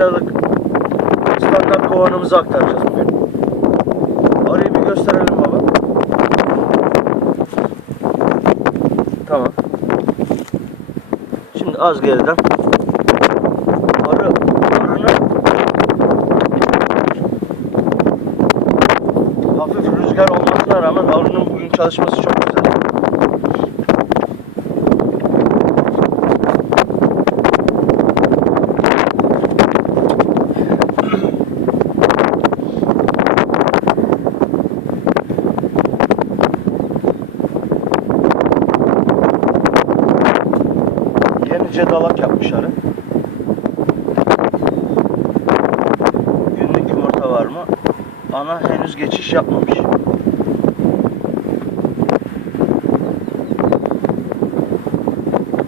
litrlik standart kovanımızı aktaracağız bugün. Arayı bir gösterelim baba. Tamam. Şimdi az geriden arı arının hafif rüzgar olmasına rağmen arının bugün çalışması çok Yenice dalak yapmış arı. Günlük yumurta var mı? Ana henüz geçiş yapmamış.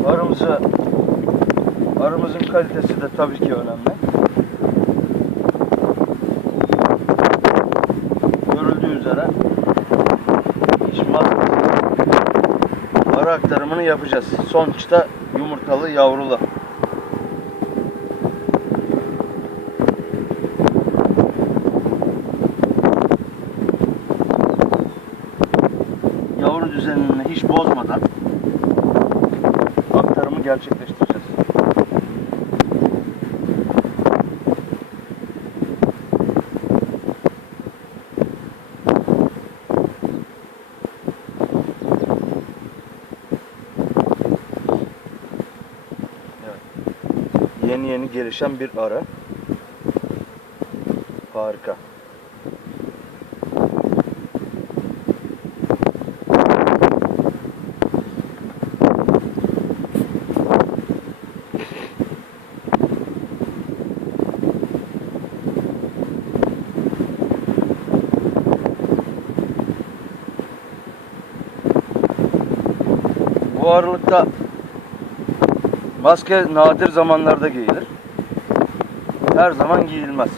Arımızı arımızın kalitesi de tabii ki önemli. Görüldüğü üzere hiç mazgı arı aktarımını yapacağız. Sonuçta yumurtalı yavrulu. Yavru düzenini hiç bozmadan aktarımı gerçekleştireceğiz. Yeni yeni gelişen bir arı. Harika. Bu aralıkta maske nadir zamanlarda giyilir. Her zaman giyilmez.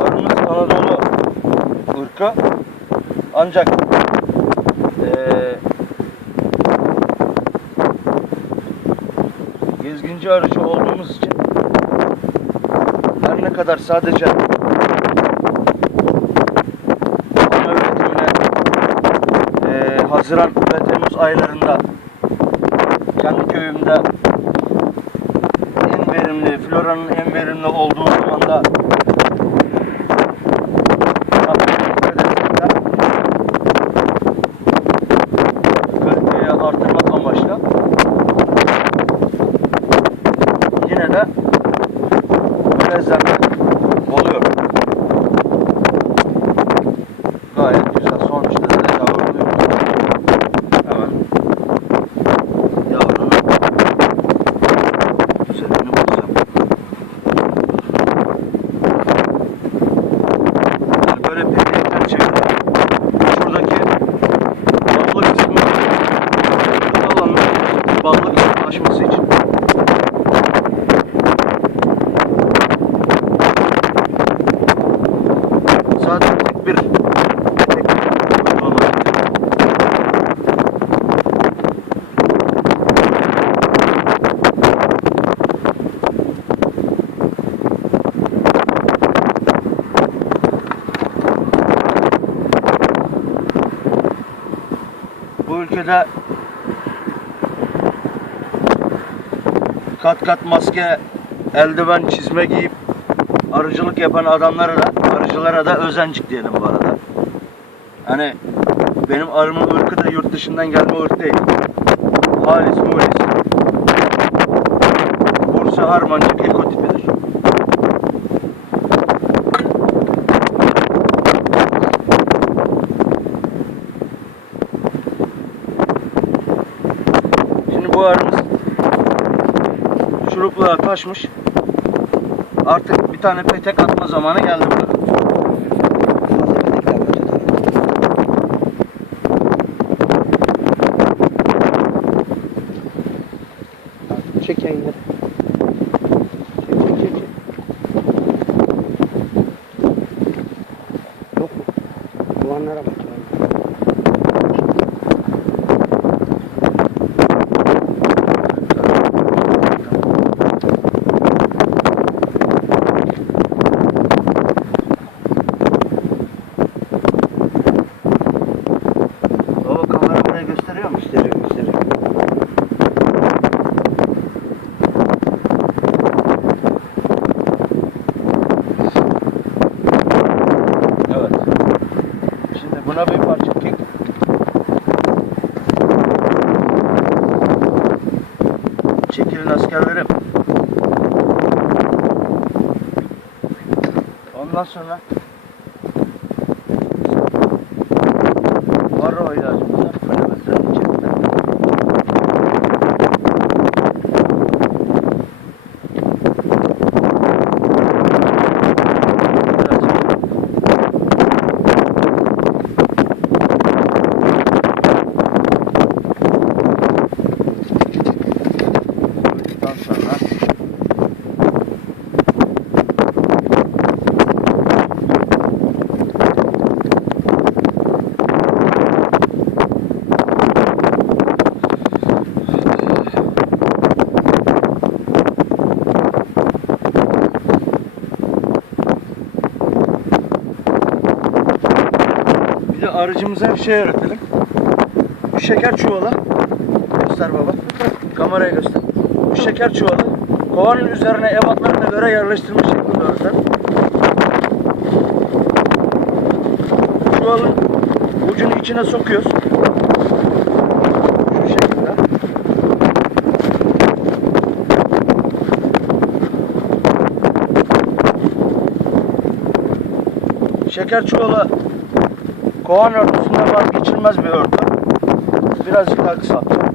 Arımız Anadolu ırkı ancak eee gezginci her ne kadar sadece ana üretimine eee, Haziran ve Temmuz aylarında kendi köyümde en verimli, floranın en verimli olduğu zamanda ballı yaklaşması için bir. Bu ülkede kat kat maske, eldiven, çizme giyip arıcılık yapan adamlara da, arıcılara da özencik diyelim bu arada. Hani benim arımın ırkı da yurt dışından gelme ırk değil. Halis mulis. Bursa Harmancık ekotipidir. Şimdi bu arımız şurupluğa taşmış. Artık bir tane petek atma zamanı geldi zaten. Çek yayınları. Çekilin askerlerim. Ondan sonra var o Arıcımıza bir şey öğretelim. Bu şeker çuvalı. Göster baba. Kameraya göster. Bu şeker çuvalı. Kovanın üzerine ebatlarına göre yerleştirme şeklinde öğretelim. Çuvalın ucunu içine sokuyoruz. Şu şekilde. Şeker çuvalı kovan örtüsünden vazgeçilmez bir örtü. Birazcık daha kısalttım.